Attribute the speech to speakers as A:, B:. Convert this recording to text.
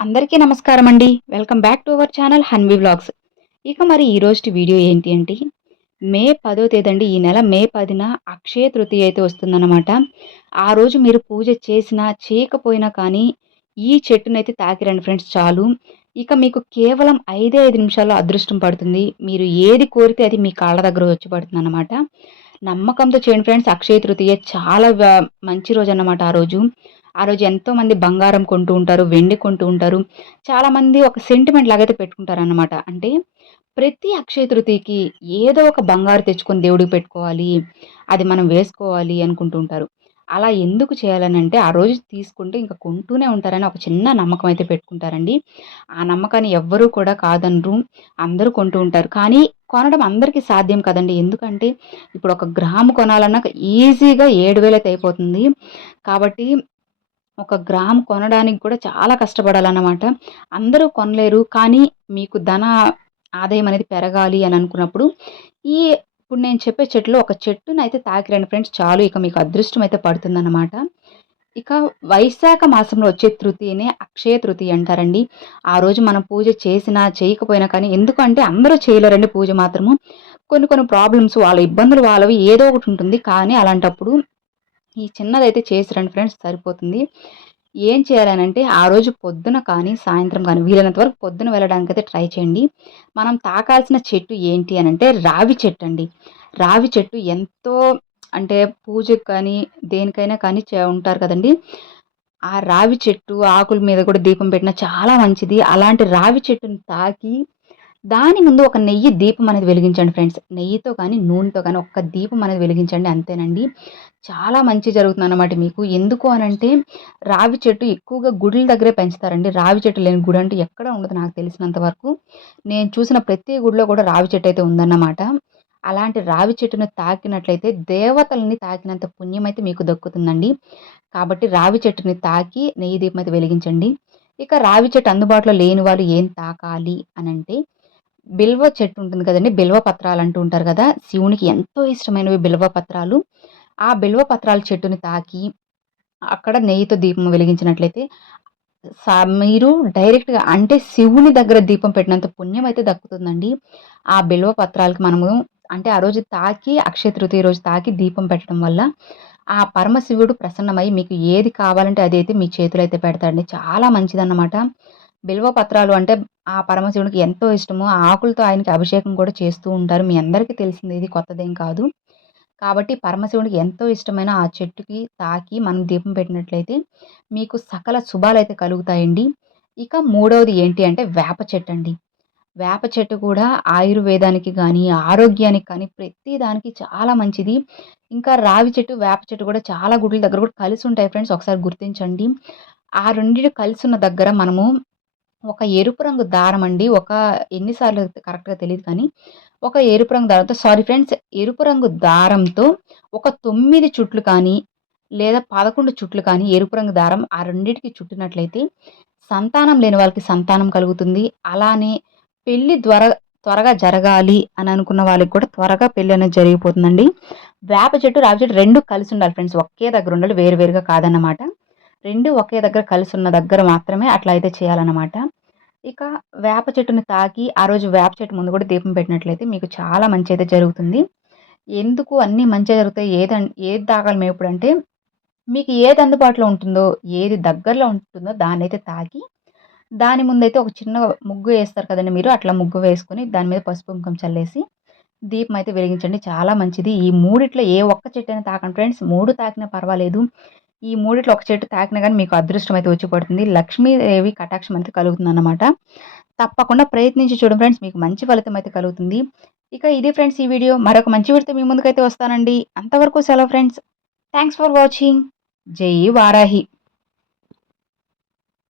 A: అందరికీ నమస్కారం అండి welcome back to our channel Hanvi vlogs ఇక మరి ఈరోజు వీడియో ఏంటి అంటే మే పదో తేదండి ఈ నెల మే పదిన అక్షయ తృతీయ అయితే వస్తుందన్నమాట. ఆ రోజు మీరు పూజ చేసినా చేయకపోయినా కానీ ఈ చెట్టునైతే తాకిరండి ఫ్రెండ్స్ చాలు. ఇక మీకు కేవలం ఐదే ఐదు నిమిషాల్లో అదృష్టం పడుతుంది. మీరు ఏది కోరితే అది మీ కాళ్ళ దగ్గర వచ్చి పడుతుంది అనమాట నమ్మకంతో చేయండి ఫ్రెండ్స్ అక్షయ తృతీయ చాలా మంచి రోజు అన్నమాట ఆ రోజు. ఆ రోజు ఎంతోమంది బంగారం కొంటూ ఉంటారు వెండి కొంటూ ఉంటారు. చాలామంది ఒక సెంటిమెంట్ లాగైతే పెట్టుకుంటారు అనమాట అంటే ప్రతి అక్షయ తృతీయకి ఏదో ఒక బంగారు తెచ్చుకొని దేవుడికి పెట్టుకోవాలి అది మనం వేసుకోవాలి అనుకుంటూ ఉంటారు. అలా ఎందుకు చేయాలని అంటే ఆ రోజు తీసుకుంటే ఇంకా కొంటూనే ఉంటారని ఒక చిన్న నమ్మకం అయితే పెట్టుకుంటారండి. ఆ నమ్మకాన్ని ఎవ్వరూ కూడా కాదనరు అందరూ కొంటూ ఉంటారు. కానీ కొనడం అందరికీ సాధ్యం కదండి. ఎందుకంటే ఇప్పుడు ఒక గ్రాము కొనాలన్నా ఈజీగా ఏడు వేలైతే అయిపోతుంది. కాబట్టి ఒక గ్రామ్ కొనడానికి కూడా చాలా కష్టపడాలన్నమాట. అందరూ కొనలేరు కానీ మీకు ధన ఆదాయం అనేది పెరగాలి అని అనుకున్నప్పుడు ఈ ఇప్పుడు నేను చెప్పే చెట్లు ఒక చెట్టును అయితే తాకిరండి ఫ్రెండ్స్ చాలు. ఇక మీకు అదృష్టం అయితే పడుతుందన్నమాట. ఇక వైశాఖ మాసంలో వచ్చే తృతీయనే అక్షయ తృతీయ అంటారండి. ఆ రోజు మనం పూజ చేసినా చేయకపోయినా కానీ ఎందుకంటే అందరూ చేయలేరండి పూజ మాత్రము. కొన్ని కొన్ని ప్రాబ్లమ్స్ వాళ్ళ ఇబ్బందులు వాళ్ళవి ఏదో ఒకటి ఉంటుంది. కానీ అలాంటప్పుడు ఈ చిన్నదైతే చేసి రండి ఫ్రెండ్స్ సరిపోతుంది. ఏం చేయాలనంటే ఆ రోజు పొద్దున కానీ సాయంత్రం కానీ వీలైనంత వరకు పొద్దున వెళ్ళడానికి అయితే ట్రై చేయండి. మనం తాకాల్సిన చెట్టు ఏంటి అని అంటే రావి చెట్టు అండి రావి చెట్టు ఎంతో అంటే పూజకు కానీ దేనికైనా కానీ ఉంటారు కదండి. ఆ రావి చెట్టు ఆకుల మీద కూడా దీపం పెట్టిన చాలా మంచిది. అలాంటి రావి చెట్టుని తాకి దాని ముందు ఒక నెయ్యి దీపం అనేది వెలిగించండి ఫ్రెండ్స్ నెయ్యితో కానీ నూనెతో కానీ ఒక్క దీపం అనేది వెలిగించండి అంతేనండి. చాలా మంచి జరుగుతుంది అన్నమాట మీకు. ఎందుకు అనంటే రావి చెట్టు ఎక్కువగా గుడుల దగ్గరే పెంచుతారండి. రావి చెట్టు లేని గుడి అంటే ఎక్కడ ఉండదు నాకు తెలిసినంత వరకు. నేను చూసిన ప్రతి గుడిలో కూడా రావి చెట్టు అయితే ఉందన్నమాట. అలాంటి రావి చెట్టును తాకినట్లయితే దేవతల్ని తాకినంత పుణ్యం అయితే మీకు దక్కుతుందండి. కాబట్టి రావి చెట్టుని తాకి నెయ్యి దీపం అయితే వెలిగించండి. ఇక రావి చెట్టు అందుబాటులో లేని వాళ్ళు ఏం తాకాలి అని అంటే బిల్వ చెట్టు ఉంటుంది కదండి బిల్వ పత్రాలు అంటూ ఉంటారు కదా శివునికి ఎంతో ఇష్టమైనవి బిల్వ పత్రాలు. ఆ బిల్వ పత్రాల చెట్టుని తాకి అక్కడ నెయ్యితో దీపం వెలిగించినట్లయితే మీరు డైరెక్ట్గా అంటే శివుని దగ్గర దీపం పెట్టినంత పుణ్యం అయితే దక్కుతుందండి. ఆ బిల్వ పత్రాలకి మనము అంటే ఆ రోజు తాకి అక్షయ తృతీయ రోజు తాకి దీపం పెట్టడం వల్ల ఆ పరమశివుడు ప్రసన్నమై మీకు ఏది కావాలంటే అది అయితే మీ చేతులు అయితే పెడతాడండి. చాలా మంచిదన్నమాట. బిల్వ పత్రాలు అంటే ఆ పరమశివుడికి ఎంతో ఇష్టము. ఆ ఆకులతో ఆయనకి అభిషేకం కూడా చేస్తూ ఉంటారు. మీ అందరికీ తెలిసింది ఇది కొత్తదేం కాదు. కాబట్టి పరమశివుడికి ఎంతో ఇష్టమైన ఆ చెట్టుకి తాకి మనం దీపం పెట్టినట్లయితే మీకు సకల శుభాలు అయితే కలుగుతాయండి. ఇక మూడవది ఏంటి అంటే వేప చెట్టు అండి. వేప చెట్టు కూడా ఆయుర్వేదానికి కానీ ఆరోగ్యానికి కానీ ప్రతి దానికి చాలా మంచిది. ఇంకా రావి చెట్టు వేప చెట్టు కూడా చాలా గుడ్ల దగ్గర కూడా కలిసి ఉంటాయి ఫ్రెండ్స్. ఒకసారి గుర్తించండి. ఆ రెండింటి కలిసి ఉన్న దగ్గర మనము ఒక ఎరుపు రంగు దారం అండి. ఒక ఎన్నిసార్లు కరెక్ట్గా తెలియదు కానీ ఒక ఎరుపు రంగు దారంతో సారీ ఫ్రెండ్స్ ఎరుపు రంగు దారంతో ఒక తొమ్మిది చుట్లు కానీ లేదా పదకొండు చుట్లు కానీ ఎరుపు రంగు దారం ఆ రెండింటికి చుట్టినట్లయితే సంతానం లేని వాళ్ళకి సంతానం కలుగుతుంది. అలానే పెళ్ళి త్వర త్వరగా జరగాలి అని అనుకున్న వాళ్ళకి కూడా త్వరగా పెళ్ళి అనేది జరిగిపోతుందండి. వేప చెట్టు రావి చెట్టు రెండు కలిసి ఉండాలి ఫ్రెండ్స్. ఒకే దగ్గర ఉండాలి వేరువేరుగా కాదన్నమాట. రెండు ఒకే దగ్గర కలిసి ఉన్న దగ్గర మాత్రమే అట్లా అయితే చేయాలన్నమాట. ఇక వేప చెట్టుని తాకి ఆ రోజు వేప చెట్టు ముందు కూడా దీపం పెట్టినట్లయితే మీకు చాలా మంచి అయితే జరుగుతుంది. ఎందుకు అన్నీ మంచిగా జరుగుతాయి? ఏది ఏది తాగాలి మేము ఇప్పుడు అంటే మీకు ఏది అందుబాటులో ఉంటుందో ఏది దగ్గరలో ఉంటుందో దాన్ని అయితే తాకి దాని ముందైతే ఒక చిన్న ముగ్గు వేస్తారు కదండి మీరు అట్లా ముగ్గు వేసుకొని దాని మీద పసుపు కుంకం చల్లేసి దీపం అయితే వెలిగించండి. చాలా మంచిది. ఈ మూడిట్లో ఏ ఒక్క చెట్టు అయినా తాకండి ఫ్రెండ్స్. మూడు తాకినా పర్వాలేదు. ఈ మూడిట్లో ఒక చెట్టు తాకినా కానీ మీకు అదృష్టం అయితే వచ్చి పడుతుంది. లక్ష్మీదేవి కటాక్షం అయితే కలుగుతుంది అన్నమాట తప్పకుండా ప్రయత్నించి చూడండి ఫ్రెండ్స్ మీకు మంచి ఫలితం అయితే కలుగుతుంది. ఇక ఇది ఫ్రెండ్స్ ఈ వీడియో. మరొక మంచి వీడితో మీ ముందుకైతే వస్తానండి. అంతవరకు సెలవు ఫ్రెండ్స్. Thanks for watching. జై వారాహి.